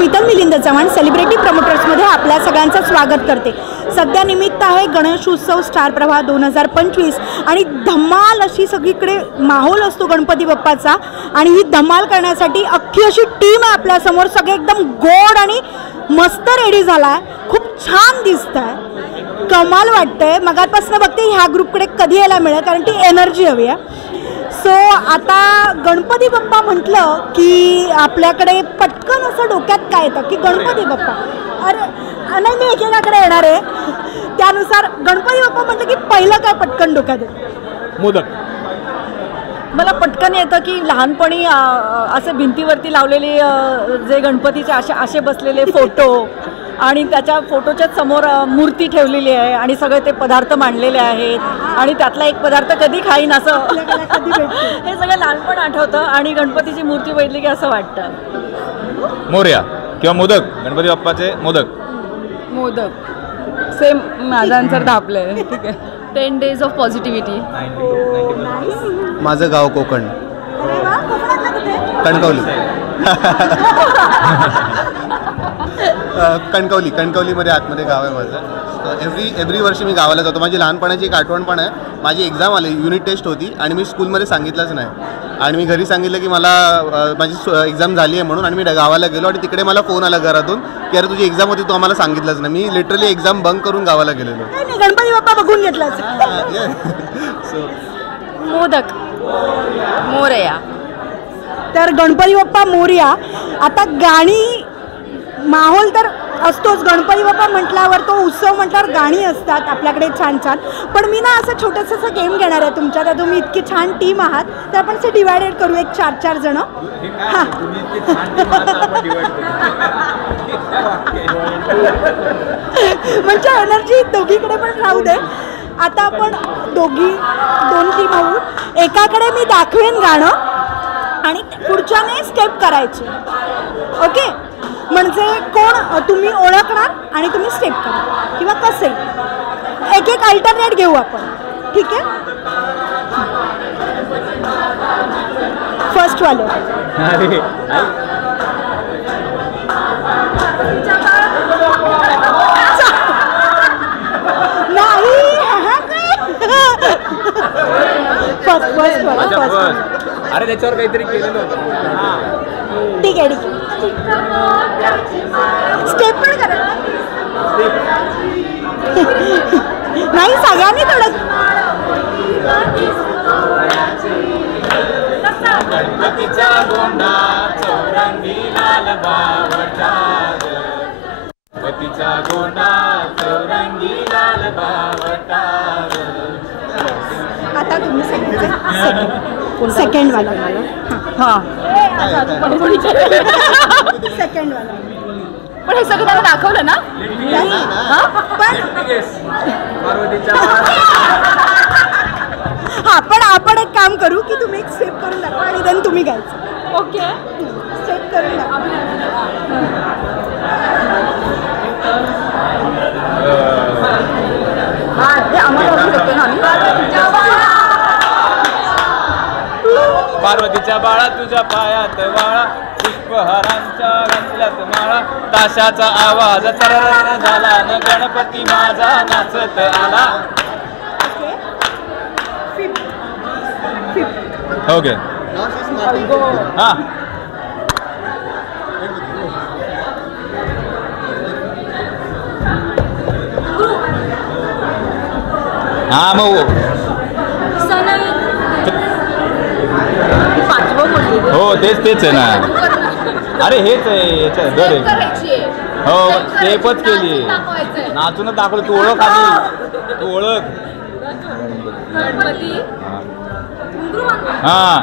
Smital Milind Chavan celebrity प्रमोटर्समध्ये आपल्या सगळ्यांचं स्वागत करते। सध्या निमित्त आहे गणेशोत्सव स्टार प्रवाह 2025 आणि धमाल अशी सगळीकडे माहोल असतो गणपती बाप्पाचा आणि ही धमाल करण्यासाठी अख्खी अशी टीम आहे आपल्या समोर। सगळे एकदम गोड आणि मस्त रेडी झालाय, खूप छान दिसतंय, कमाल वाटतंय। मगापासून बघते ह्या ग्रुपकडे कधी यायला मिळेल कारण ती एनर्जी हवी आहे। सो आता गणपती बाप्पा म्हटलं की आपल्याकडे पटकन असं डोक्यात काय येतं की गणपती बाप्पा, अरे नाही मी एकेकाकडे येणार आहे त्यानुसार गणपती बाप्पा म्हटलं की पहिलं काय पटकन डोक्यात येतं? मोदक। मला पटकन येतं की लहानपणी असे भिंतीवरती लावलेले जे गणपतीचे असे बसलेले फोटो आणि त्याच्या फोटोच्या समोर मूर्ती ठेवलेली आहे आणि सगळे ते पदार्थ मांडलेले आहेत आणि त्यातला एक पदार्थ कधी खाईन असं हे सगळं लहानपण आठवतं आणि गणपतीची मूर्ती बघितली की असं वाटतं। मोरया किंवा मोदक, गणपती बाप्पाचे मोदक। मोदक सेम, माझा आन्सर दाबलंय। ठीक आहे, 10 days ऑफ पॉझिटिव्हिटी। माझं गाव कोकण, कणकवली। कणकवलीमध्ये आतमध्ये गाव आहे माझं। एव्हरी वर्षी मी गावाला जातो। माझी लहानपणाची एक आठवण पण आहे। माझी एक्झाम आली, युनिट टेस्ट होती आणि मी स्कूलमध्ये सांगितलंच नाही आणि मी घरी सांगितलं की मला माझी एक्झाम झाली आहे म्हणून आणि मी गावाला गेलो आणि तिकडे मला फोन आला घरातून की अरे तुझी एक्झाम होती, तू आम्हाला सांगितलंच नाही। मी लिटरली एक्झाम बंक करून गावाला गेलेलो। गणपती बाप्पा बघून घेतला। मोदक, मोरया। तर गणपती बाप्पा मोरया। आता गाणी माहोल तर असतोच, गणपती बाप्पा म्हटल्यावर तो उत्सव म्हटल्यावर गाणी असतात आपल्याकडे छान छान। पण मी ना असं छोटंसं असं गेम घेणार आहे तुमच्या, तर तुम्ही इतकी छान टीम आहात तर आपण असं डिवायडेड करू, एक 4-4 जण। हां म्हणजे एनर्जी दोघीकडे पण राहू दे। आता आपण दोन टीम होऊ, एकाकडे मी दाखवेन गाणं आणि पुढच्याने स्टेप करायचे, ओके? म्हणजे कोण तुम्ही ओळखणार आणि तुम्ही स्टेप करा किंवा कसे, एक एक अल्टरनेट घेऊ आपण, ठीक आहे? फर्स्ट वाले अरे त्याच्यावर काहीतरी केलेलं होतं। ठीक आहे, ठीक आहे, स्टेप पण करा। नाही सगळ्यांनी थोडं गणपतीचा गोंडा चौरंगी लाल बावटा, गणपतीचा गोंडा चौरंगी लाल बावटा। आता तुम्ही सांगितलं सेकंड वाला। हां सेकंड वाला पण हे सगळं त्याला दाखवलं ना? हां पण आपण एक काम करू की तुम्ही एक स्टेप करून दाखवा आणि देन तुम्ही गायचं, ओके? स्टेप करून दाखवा। पार्वतीच्या बाळा तुझ्या पायात वाळा, पुष्पहारांच्या घातल्यात माळा, ताशाचा आवाज तरर झाला न गणपती माझा नाचत आला। ओके हां हां मग हो तेच आहे ना। अरे हेच आहे, याच्या दर आहे। हो स्टेपच केली, नाचूनच दाखवलं। तू ओळख आधी, तू ओळख। हां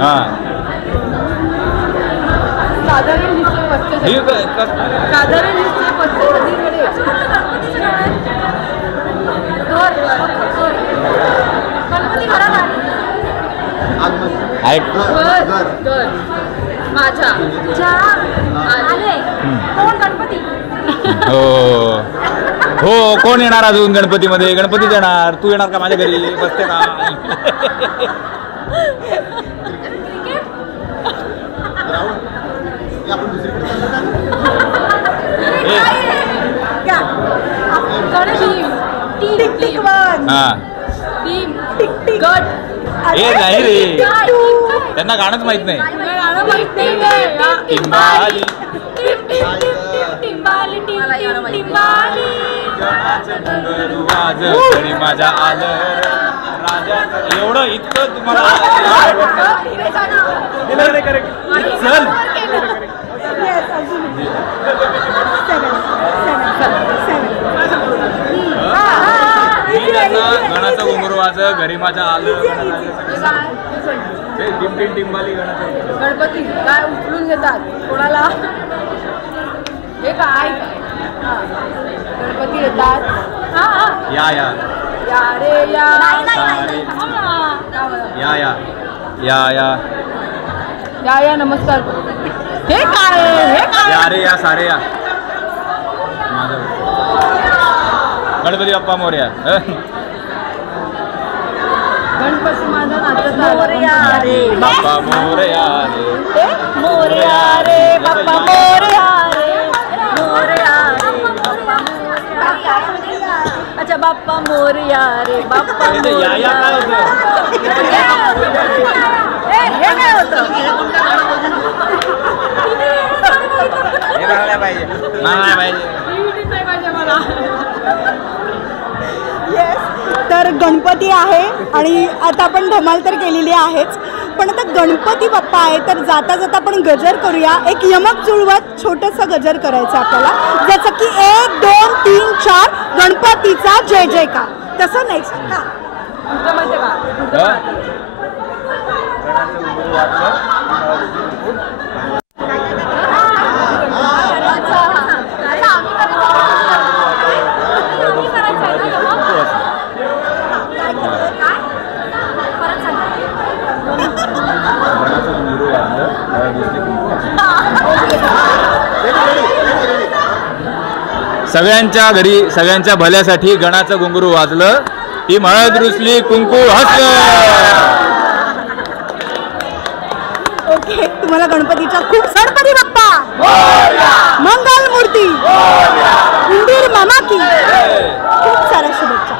हां हो कोण येणार अजून गणपतीमध्ये? गणपतीच येणार, तू येणार का माझ्या घरी? बसते का? राहुल हा टीम गट हे नाही रे त्यांना गाणंच माहित नाही टिंबाली वाज घरी माझ्या आलं राजा एवढं इतकं तुम्हाला चल गणाचं घुंगरू वाज घरी माझ्या आलं टिम टिम टिंबाली गणाचं गणपती काय उचलून घेतात कोणाला हे काय गणपती येतात या या या रे या या या या या या या नमस्कार हे काय हे काय या रे या सारे या गणपती बाप्पा मोरया गणपती माझा नाचत मोरया रे बाप्पा मोरया रे मोरया रे बाप्पा मोरया रे मोरया रे बाप्पा मोरया अच्छा बाप्पा मोरया रे बाप्पा या या काय होतं हे काय होतं हे म्हणायला पाहिजे म्हणायला पाहिजे मला तर गणपती आहे आणि आता आपण धमाल तर केलेली आहेच, पण आता गणपती बाप्पा आहे तर जाता जाता आपण गजर करूया. एक यमक जुळवत छोटंसं गजर करायचं आपल्याला, जसं की 1 2 3 4 गणपतीचा जय जयकार. तसं नेक्स्ट तुमचं माहिती का सगळ्यांच्या घरी सगळ्यांच्या भल्यासाठी गणाचं घुंगरू वाजलं, ती हळद रुसली कुंकू हसलं. ओके, तुम्हाला गणपतीच्या खूप गणपती बाप्पा मंगल मूर्ती उंदीर मामा की खूप साऱ्या शुभेच्छा.